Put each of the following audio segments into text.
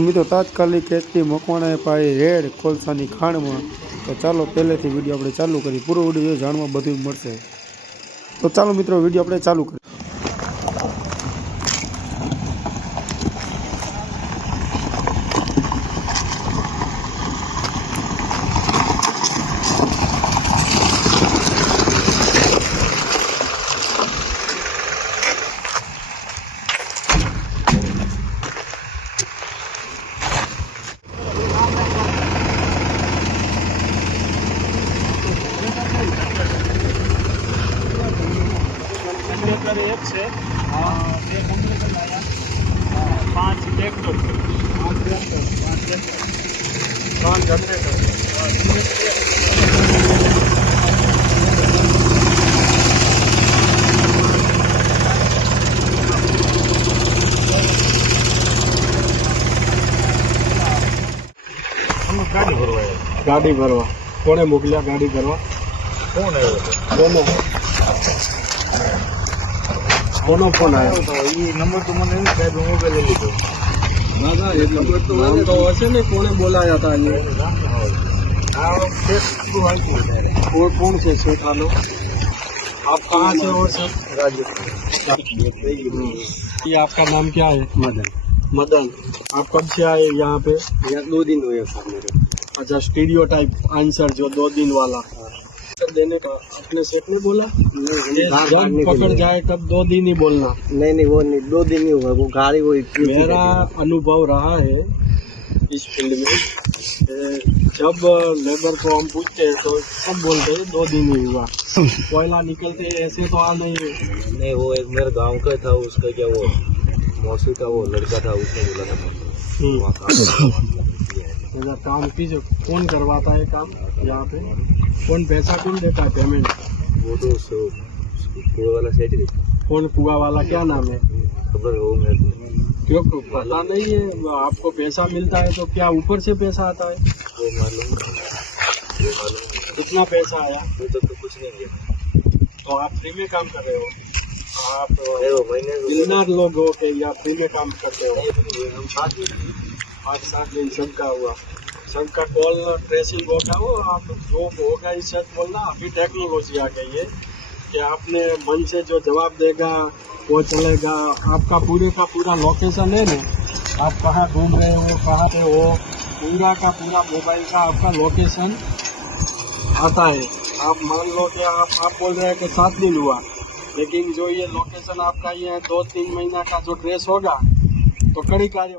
તો મિત્રો તાત્કાલિક એચડી મકવાણાએ પાડી રેડ કોલસાની ખાણમાં. તો ચાલો પહેલેથી વીડિયો આપણે ચાલુ કરીએ પૂરો વીડિયો જાણવા બધું મળશે. તો ચાલો મિત્રો વીડિયો આપણે ચાલુ કરીએ. કમ્પ્યુટર એક છે. બે કમ્પ્યુટર લાયા. પાંચ લેપટોપ પાંચ લેપટોપ પાંચ લેપટોપ ત્રણ જનરેટર ગાડી ભરવા ગાડી ભરવા. કોણે મોકલ્યા ગાડી ભરવા? કોણ આવ્યો કોનો? કોનો ફોન આવ્યો તો એ નંબર તો મને એવું સાહેબ મોબાઈલ લીધો દાદા એ નંબર તો નામ તો હશે ને કોણે બોલાયા હતા અહીંયા આ ફેસબુક આવ્યું ત્યારે કોણ કોણ છે શેઠાનો आप कहाँ से हो सर ये आपका नाम क्या है મદન मदन आप कब से आए यहाँ पे यहाँ दो दिन हुए सर मेरे अच्छा स्टीरियो टाइप आंसर जो दो दिन वाला आंसर देने का अपने सेट में बोला? जब पकड़ जाए तब दो दिन ही बोलना। नहीं नहीं वो नहीं दो दिन ही हुआ वो गाड़ी वो मेरा अनुभव रहा है इस फ़ील्ड में जब लेबर को हम पूछते हैं तो सब बोलते हैं दो दिन ही हुआ। कोयला निकलते ऐसे तो आ नहीं है। नहीं वो एक मेरे गाँव का था उसका क्या वो मौसी का वो लड़का था उसने बोला था। हम्म। काम कीजिए कौन करवाता है काम यहाँ पे। कौन पैसा कौन देता है पेमेंट वो तो सो पूरा वाला सेट ही कौन कुआ वाला? क्या नाम है? खबर है वो मेरे को। क्यों? पता नहीं है। आपको पैसा मिलता है तो क्या ऊपर से पैसा आता है? वो मालूम कितना पैसा आया? अभी तक तो कुछ नहीं किया। तो आप फ्री में काम कर रहे हो? आप वो बिल्डर लोग हो के या फ्री में काम करते हो। पाँच सात दिन सबका हुआ। सबका कॉल ट्रेसिंग होगा वो आप जो होगा इस सच बोलना, अभी टेक्नोलॉजी आ गई है कि आपने मन से जो जवाब देगा, वो चलेगा। आपका पूरे का पूरा लोकेशन है ना? आप कहाँ घूम रहे हो, कहाँ पे हो? पूरा का पूरा मोबाइल का आपका लोकेशन आता है। आप मान लो कि आप आप बोल रहे हैं कि सात दिन हुआ, लेकिन जो ये लोकेशन आपका ये दो तीन महीना का जो ट्रेस होगा तो कड़ी कार्य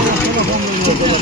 લેતો આવો.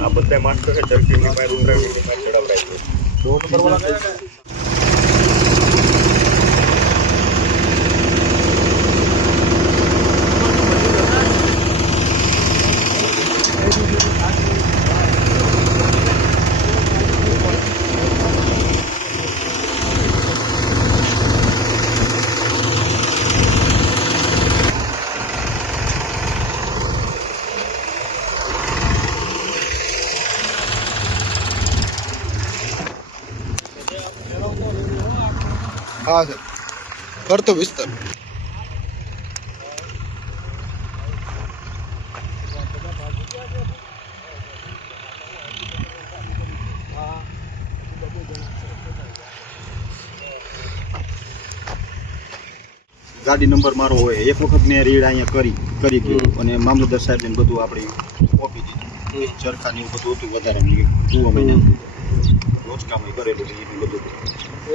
આ બધા માસ્ટર છે જર્સીની પાસે ઉતરાવીની પાસે ચડાવડાય છે. દો નંબર વાળા કરતો વિસ્તાર. ગાડી નંબર મારો હોય. એક વખત મેં રીડ અહીંયા કરી કરી ગયું. અને મામલતદાર સાહેબ ને બધું આપણે ઓપી દીધું. ચરખા ને એવું બધું હતું વધારે ટુ મહિના રોજકામ કરેલું છે એનું બધું.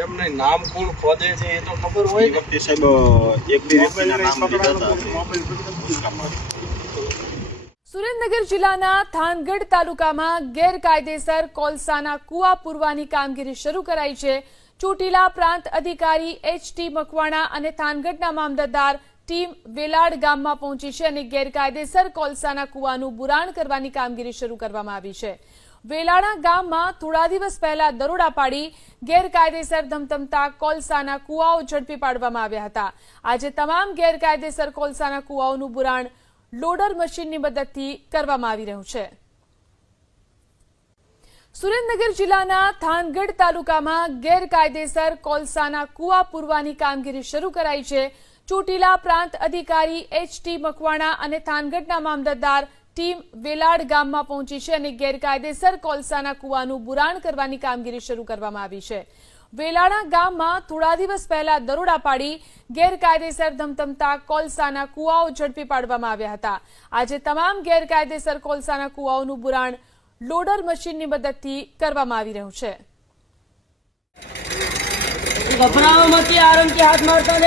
એમને નામ કોણ ખોદે છે એ તો ખબર હોય ને. વખતે સાહેબ એક બે વ્યક્તિના નામ લીધા હતા. સુરેન્દ્રનગર જિલ્લાના થાનગઢ તાલુકામાં ગેરકાયદેસર કોલસાના કુવા પૂરવાની કામગીરી શરૂ કરાઈ છે. ચોટીલા પ્રાંત અધિકારી એચ ટી મકવાણા અને થાનગઢના મામલતદાર ટીમ વેલાડ ગામમાં પહોંચી છે અને ગેરકાયદેસર કોલસાના કુવાનું બુરાણ કરવાની કામગીરી શરૂ કરવામાં આવી છે. વેલાણા ગામમાં થોડા દિવસ પહેલા દરોડા પાડી ગેરકાયદેસર ધમધમતા કોલસાના કુવાઓ ઝડપી પાડવામાં આવ્યા હતા. આજે તમામ ગેરકાયદેસર કોલસાના કુવાઓનું બુરાણ લોડર મશીનની મદદથી કરવામાં આવી રહ્યું છે. સુરેન્દ્રનગર જિલ્લાના થાનગઢ તાલુકામાં ગેરકાયદેસર કોલસાના કુવા પૂરવાની કામગીરી શરૂ કરાઈ છે. ચોટીલા પ્રાંત અધિકારી એચ ટી મકવાણા અને થાનગઢના મામલતદાર ટીમ વેલાડ ગામમાં પહોંચી છે અને ગેરકાયદેસર કોલસાના કુવાનું બુરાણ કરવાની કામગીરી શરૂ કરવામાં આવી છે. વેલાણા ગામમાં થોડા દિવસ પહેલા દરોડા પાડી ગેરકાયદેસર ધમધમતા કોલસાના કુવાઓ ઝડપી પાડવામાં આવ્યા હતા. આજે તમામ ગેરકાયદેસર કોલસાના કુવાઓનું બુરાણ લોડર મશીનની મદદથી કરવામાં આવી રહ્યું છે. ગભરાવો હાથ મારતા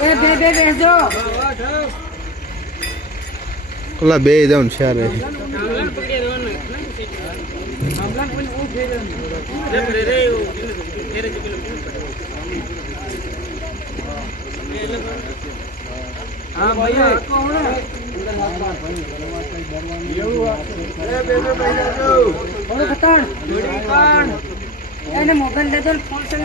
એ બે બે બેસો રે જાઉં હા ભાઈ એને મોબાઈલ લેતો ફોન સંગ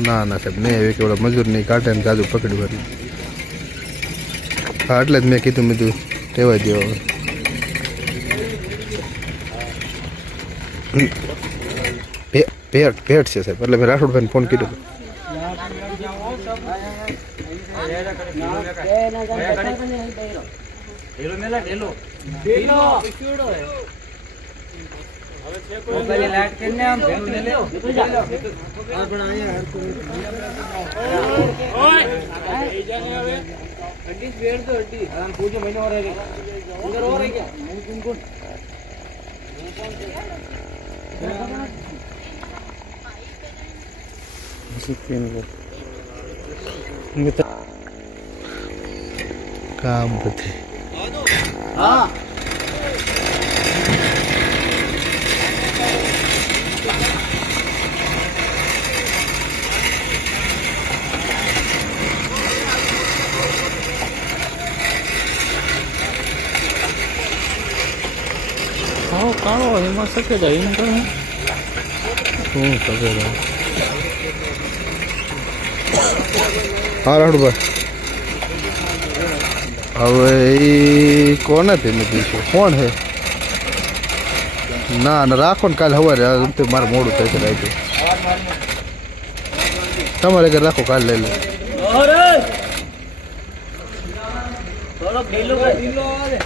ના ના સાહેબ નહીં એવી કે ઓલા મજૂર નહીં કાઢે ને જાજુ પકડ્યું હતું હા એટલે જ મેં કીધું મીધું ટેવાઈ દેવા હવે ભે- ભેટ ભેટ છે સાહેબ એટલે મેં રાઠોડભાઈને ફોન કર્યો મોબાઈલ લાઈટ કરીને આમ ભેગું લે કામ બધે હા શું ખબર હા રાઠોડભાઈ હવે એ કોનેથી મૂકીશું કોણ હે? ના ના, રાખો ને કાલે સવારે. મારે મોડું થાય છે રાખ્યું તમારે ઘરે રાખો, કાલે લઈ લો. ઢીલો કર.